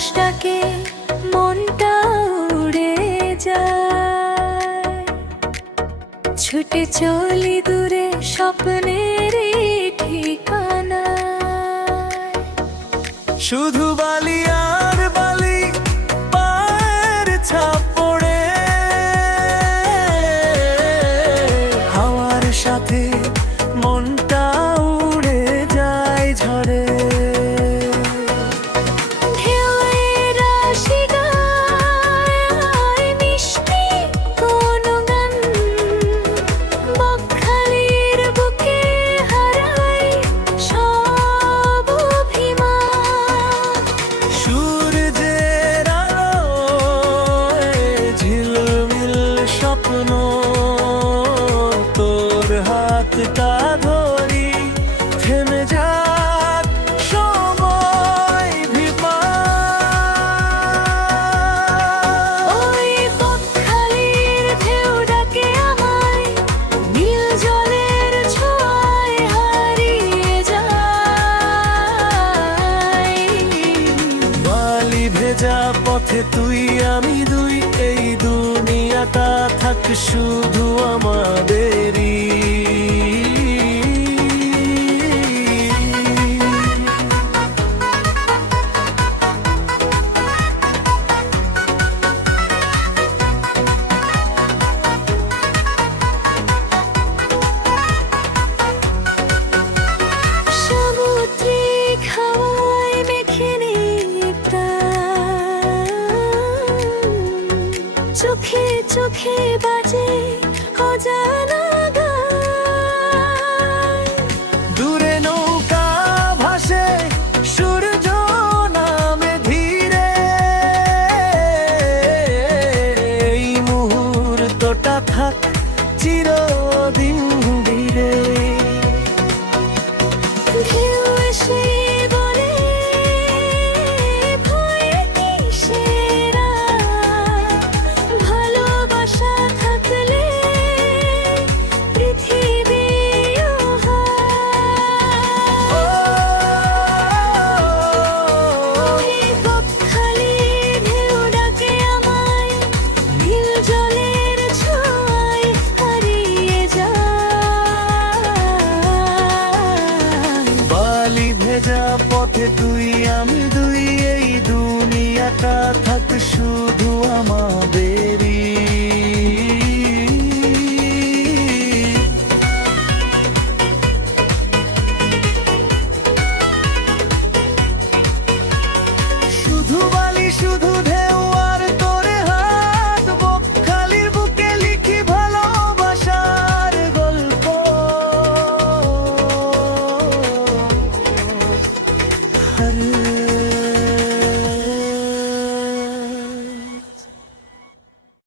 বাতাসটাকে মনটা উড়ে যায়, ছুটে চলি দূরে স্বপ্নের ঠিকানা। শুধু বালি আর বালি, পায়ের ছাপ পড়ে, হাওয়ার সাথে মনটা উড়ে যায় ঝড়ে। ঢেউয়ের রাশি গায় মিষ্টি কোনো গান, বকখালির বুকে হারাই সব অভিমান। সূর্যের আলোয় ঝিলমিল স্বপ্ন, তোর হাতটা ধরি, থেমে যাক সময় বিমান। ওই বকখালির ঢেউ ডাকে আমায়, নীল জলের ছোঁয়ায় হারিয়ে যাই। বালি ভেজা পথে তুই আমি দুই, এই দুনিয়াটা থাক শুধু আমাদেরই। সামুদ্রিক হাওয়ায় মেখে নিই প্রাণ, চোখে চোখে বাজে অজানা গান। দূরে নৌকা ভাসে, সূর্য নামে ধীরে, এই মুহূর্তটা থাক চিরদিন ধীরে। ঢেউ এসে বলে ভয় কিসের আর, ভালোবাসা থাকলে পৃথিবী ওই বকখালি ঢেউ ডাকে আমায়, নীল জলের ছোঁয়ায় হারিয়ে যায়। বালি ভেজা পথে তুই আমি দুই, এই দুনিয়াটা থাক শুধু আমাদের।